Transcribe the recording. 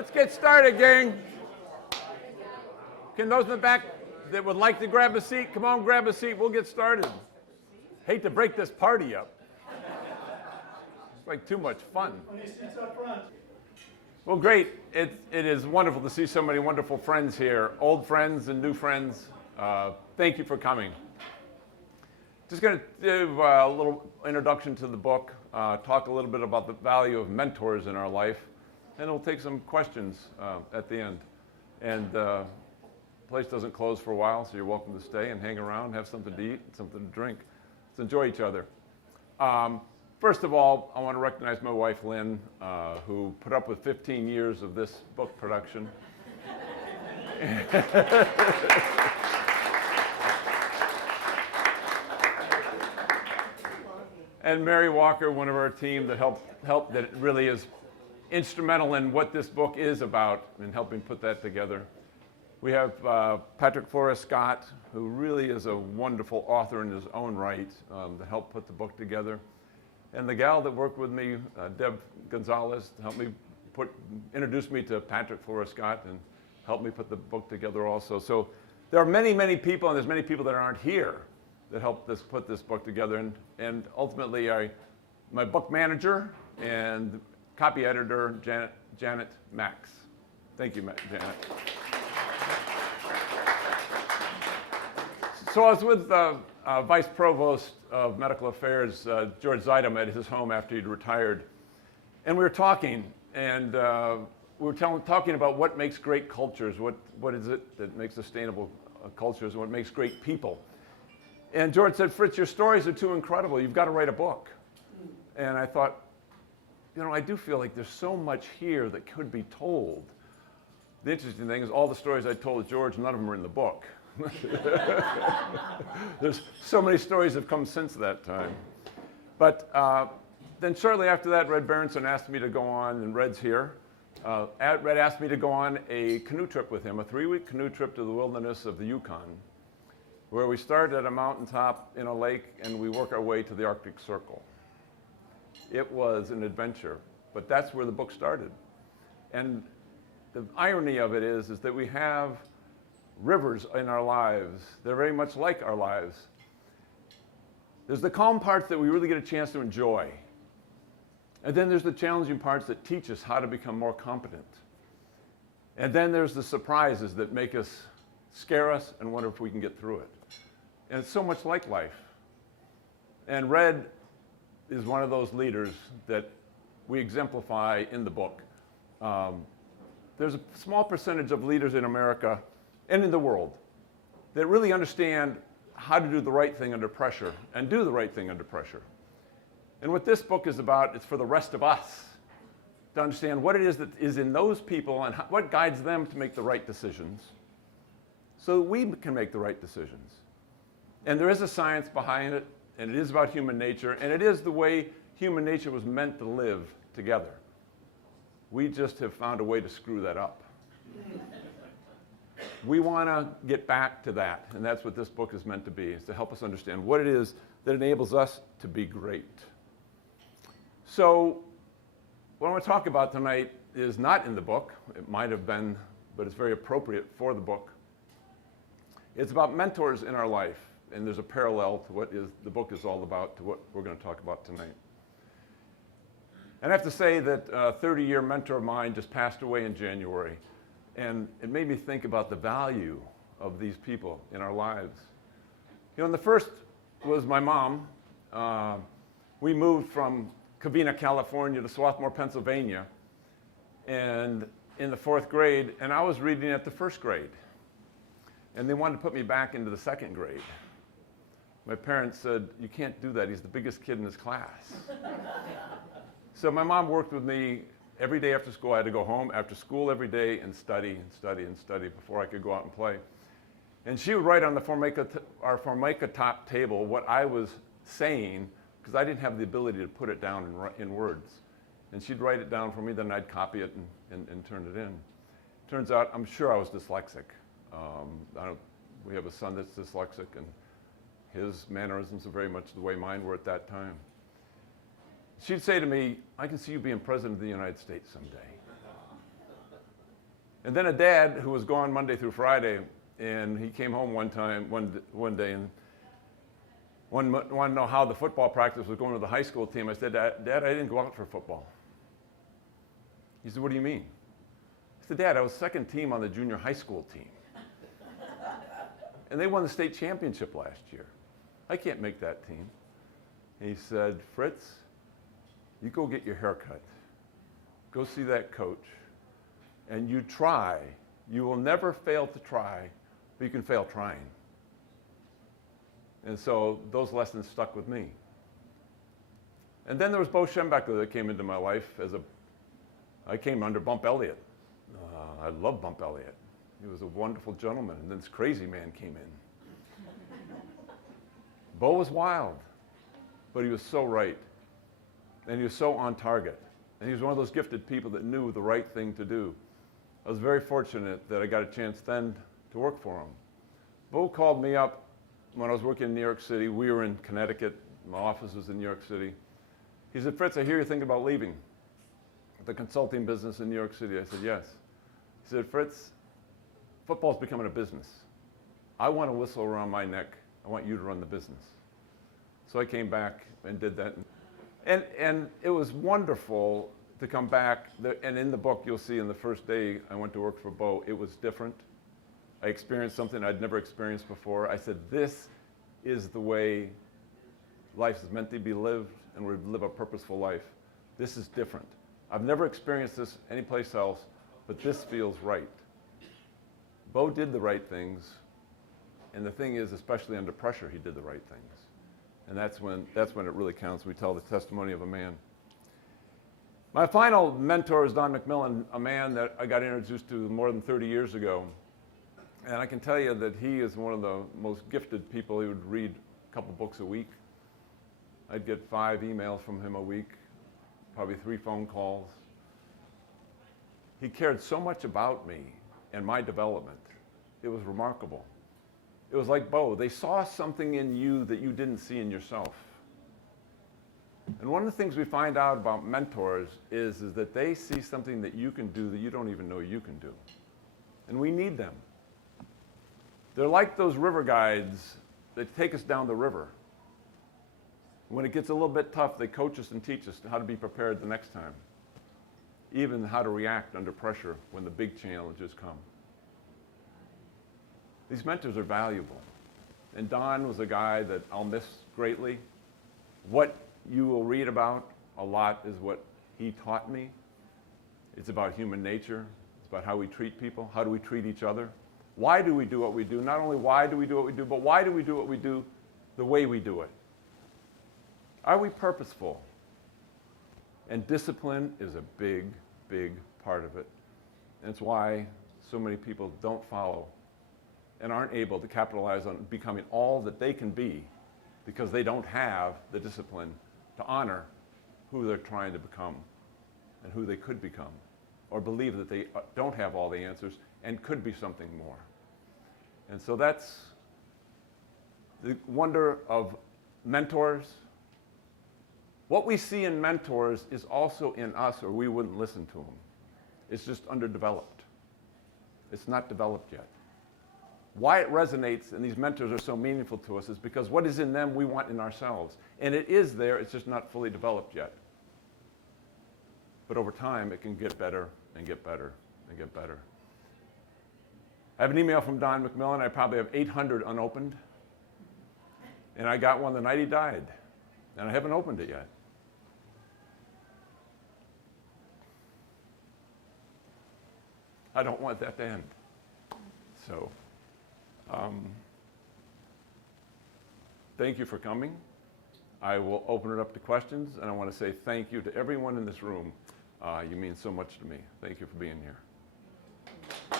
Let's get started, gang. Can those in the back that would like to grab a seat, come on, grab a seat. We'll get started. Hate to break this party up. It's like too much fun. Well, great. It is wonderful to see so many wonderful friends here, old friends and new friends. Thank you for coming. Just going to do a little introduction to the book, talk a little bit about the value of mentors in our life, and we'll take some questions at the end. And the place doesn't close for a while, so you're welcome to stay and hang around, have something to eat, something to drink. Let's enjoy each other. First of all, I want to recognize my wife, Lynn, who put up with 15 years of this book production. And Mary Walker, one of our team that helped that really is instrumental in what this book is about and helping put that together. We have Patrick Flores Scott, who really is a wonderful author in his own right, to help put the book together. And the gal that worked with me, Deb Gonzalez, helped me introduced me to Patrick Flores Scott and helped me put the book together also. So there are many, many people, and there's many people that aren't here that helped put this book together. And ultimately, my book manager and copy editor, Janet Max. Thank you, Janet. So I was with Vice Provost of Medical Affairs, George Zeidem, at his home after he'd retired. And we were talking, and we were talking about what makes great cultures, what is it that makes sustainable cultures, and what makes great people. And George said, Fritz, your stories are too incredible. You've got to write a book. And I thought, you know, I do feel like there's so much here that could be told. The interesting thing is all the stories I told George, none of them are in the book. There's so many stories that have come since that time. But then shortly after that, Red Berenson asked me to go on, and Red's here. Red asked me to go on a canoe trip with him, a 3-week canoe trip to the wilderness of the Yukon, where we start at a mountaintop in a lake and we work our way to the Arctic Circle. It was an adventure, but that's where the book started. And the irony of it is that we have rivers in our lives. They're very much like our lives. There's the calm parts that we really get a chance to enjoy. And then there's the challenging parts that teach us how to become more competent. And then there's the surprises that make us, scare us, and wonder if we can get through it. And it's so much like life. And Red is one of those leaders that we exemplify in the book. There's a small percentage of leaders in America and in the world that really understand how to do the right thing under pressure and do the right thing under pressure. And what this book is about is for the rest of us to understand what it is that is in those people and what guides them to make the right decisions so that we can make the right decisions. And there is a science behind it, and it is about human nature, and it is the way human nature was meant to live together. We just have found a way to screw that up. We want to get back to that, and that's what this book is meant to be, is to help us understand what it is that enables us to be great. So what I want to talk about tonight is not in the book. It might have been, but it's very appropriate for the book. It's about mentors in our life, and there's a parallel to what the book is all about, to what we're going to talk about tonight. And I have to say that a 30-year mentor of mine just passed away in January. And it made me think about the value of these people in our lives. You know, and the first was my mom. We moved from Covina, California to Swarthmore, Pennsylvania, and in the 4th grade, and I was reading at the 1st grade. And they wanted to put me back into the 2nd grade. My parents said, you can't do that. He's the biggest kid in his class. So my mom worked with me every day after school. I had to go home after school every day and study and study and study before I could go out and play. And she would write on our Formica top table what I was saying, because I didn't have the ability to put it down in words. And she'd write it down for me, then I'd copy it and turn it in. Turns out, I'm sure I was dyslexic. We have a son that's dyslexic, and his mannerisms are very much the way mine were at that time. She'd say to me, I can see you being president of the United States someday. And then a dad who was gone Monday through Friday, and he came home one day, and wanted to know how the football practice was going with the high school team. I said, Dad, I didn't go out for football. He said, what do you mean? I said, Dad, I was second team on the junior high school team. And they won the state championship last year. I can't make that team. And he said, Fritz, you go get your hair cut. Go see that coach. And you try. You will never fail to try, but you can fail trying. And so those lessons stuck with me. And then there was Bo Schembecker that came into my life I came under Bump Elliott. I love Bump Elliott. He was a wonderful gentleman, and then this crazy man came in. Bo was wild, but he was so right. And he was so on target. And he was one of those gifted people that knew the right thing to do. I was very fortunate that I got a chance then to work for him. Bo called me up when I was working in New York City. We were in Connecticut. My office was in New York City. He said, Fritz, I hear you're thinking about leaving the consulting business in New York City. I said, yes. He said, Fritz, football's becoming a business. I want a whistle around my neck. I want you to run the business. So I came back and did that. And it was wonderful to come back. And in the book, you'll see in the first day I went to work for Bo, it was different. I experienced something I'd never experienced before. I said, this is the way life is meant to be lived, and we live a purposeful life. This is different. I've never experienced this anyplace else, but this feels right. Bo did the right things, and the thing is, especially under pressure, he did the right things. And that's when it really counts. We tell the testimony of a man. My final mentor is Don McMillan, a man that I got introduced to more than 30 years ago. And I can tell you that he is one of the most gifted people. He would read a couple books a week. I'd get 5 emails from him a week, probably 3 phone calls. He cared so much about me and my development. It was remarkable. It was like Bo. They saw something in you that you didn't see in yourself. And one of the things we find out about mentors is that they see something that you can do that you don't even know you can do. And we need them. They're like those river guides that take us down the river. When it gets a little bit tough, they coach us and teach us how to be prepared the next time. Even how to react under pressure when the big challenges come. These mentors are valuable. And Don was a guy that I'll miss greatly. What you will read about a lot is what he taught me. It's about human nature. It's about how we treat people. How do we treat each other? Why do we do what we do? Not only why do we do what we do, but why do we do what we do the way we do it? Are we purposeful? And discipline is a big, big part of it. And it's why so many people don't follow and aren't able to capitalize on becoming all that they can be because they don't have the discipline to honor who they're trying to become and who they could become, or believe that they don't have all the answers and could be something more. And so that's the wonder of mentors. What we see in mentors is also in us, or we wouldn't listen to them. It's just underdeveloped. It's not developed yet. Why it resonates and these mentors are so meaningful to us is because what is in them we want in ourselves. And it is there, it's just not fully developed yet. But over time, it can get better and get better and get better. I have an email from Don McMillan. I probably have 800 unopened. And I got one the night he died. And I haven't opened it yet. I don't want that to end. So, thank you for coming. I will open it up to questions, and I want to say thank you to everyone in this room. You mean so much to me. Thank you for being here.